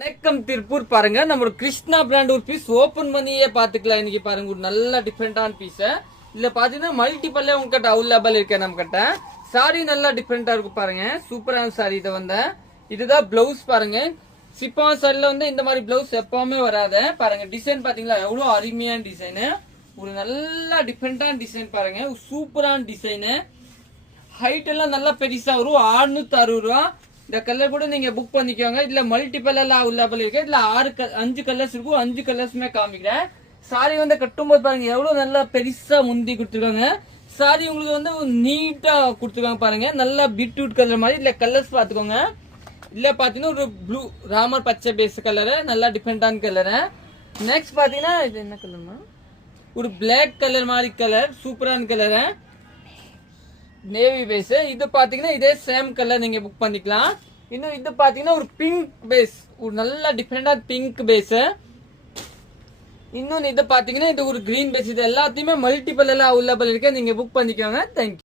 வணக்கம் திருப்பூர் பாருங்க நம்ம கிருஷ்ணா பிராண்ட் ஒரு பீஸ் ஓபன் பண்ணியே பாத்துக்கலாம். இன்னைக்கு பாருங்க ஒரு நல்ல டிஃபரெண்டான பீஸ். இதுல பாத்தீங்கன்னா மல்டிபிள் உங்ககிட்ட அவைலபிள் இருக்கு. நம்ம கிட்ட சாரி நல்லா டிஃபரெண்டா இருக்கு பாருங்க. சூப்பரான சாரி இது வந்து இதுதான் பிளவுஸ் பாருங்க. சிப்பான் சாரில வந்து இந்த மாதிரி பிளவுஸ் எப்பவுமே வராது பாருங்க. டிசைன் பாத்தீங்களா எவ்வளவு அருமையான டிசைனு, ஒரு நல்ல டிஃபரெண்டான டிசைன் பாருங்க. ஒரு சூப்பரான டிசைனு, ஹைட் எல்லாம் நல்லா பெருசா வரும். 660 ரூபா. இந்த கலர் கூட நீங்க புக் பண்ணிக்கோங்க. இதுல மல்டிபிள் எல்லாம் அவைலபிள் இருக்கு. இதுல 5 கலர்ஸ் இருக்கும். 5 கலர்ஸுமே காமிக்கிறேன். சாரி வந்து கட்டும்போது பாருங்க எவ்வளவு நல்லா பெருசா முந்தி கொடுத்துருக்காங்க. சாரி உங்களுக்கு வந்து நீட்டா கொடுத்துருக்காங்க பாருங்க. நல்லா பீட்ரூட் கலர் மாதிரி. இதுல கலர்ஸ் பாத்துக்கோங்க. இதுல பாத்தீங்கன்னா ஒரு ப்ளூ ராமர் பச்சை பேஸ் கலரு, நல்லா டிஃபரெண்டான கலரு. நெக்ஸ்ட் பாத்தீங்கன்னா இது என்ன கலர்னா ஒரு பிளாக் கலர் மாதிரி கலர், சூப்பரான கலரு, நேவி பேஸ். இது பாத்தீங்கன்னா இதே சேம் கலர் நீங்க புக் பண்ணிக்கலாம். இன்னும் இது பாத்தீங்கன்னா ஒரு பிங்க் பேஸ், ஒரு நல்ல டிஃபரெண்டா பிங்க் பேஸ். இன்னொன்னு இது பாத்தீங்கன்னா இது ஒரு கிரீன் பேஸ். இது எல்லாத்தையுமே மல்டிபிள் எல்லாம் அவைலபிள் இருக்கு. நீங்க புக் பண்ணிக்கோங்க. தேங்க்யூ.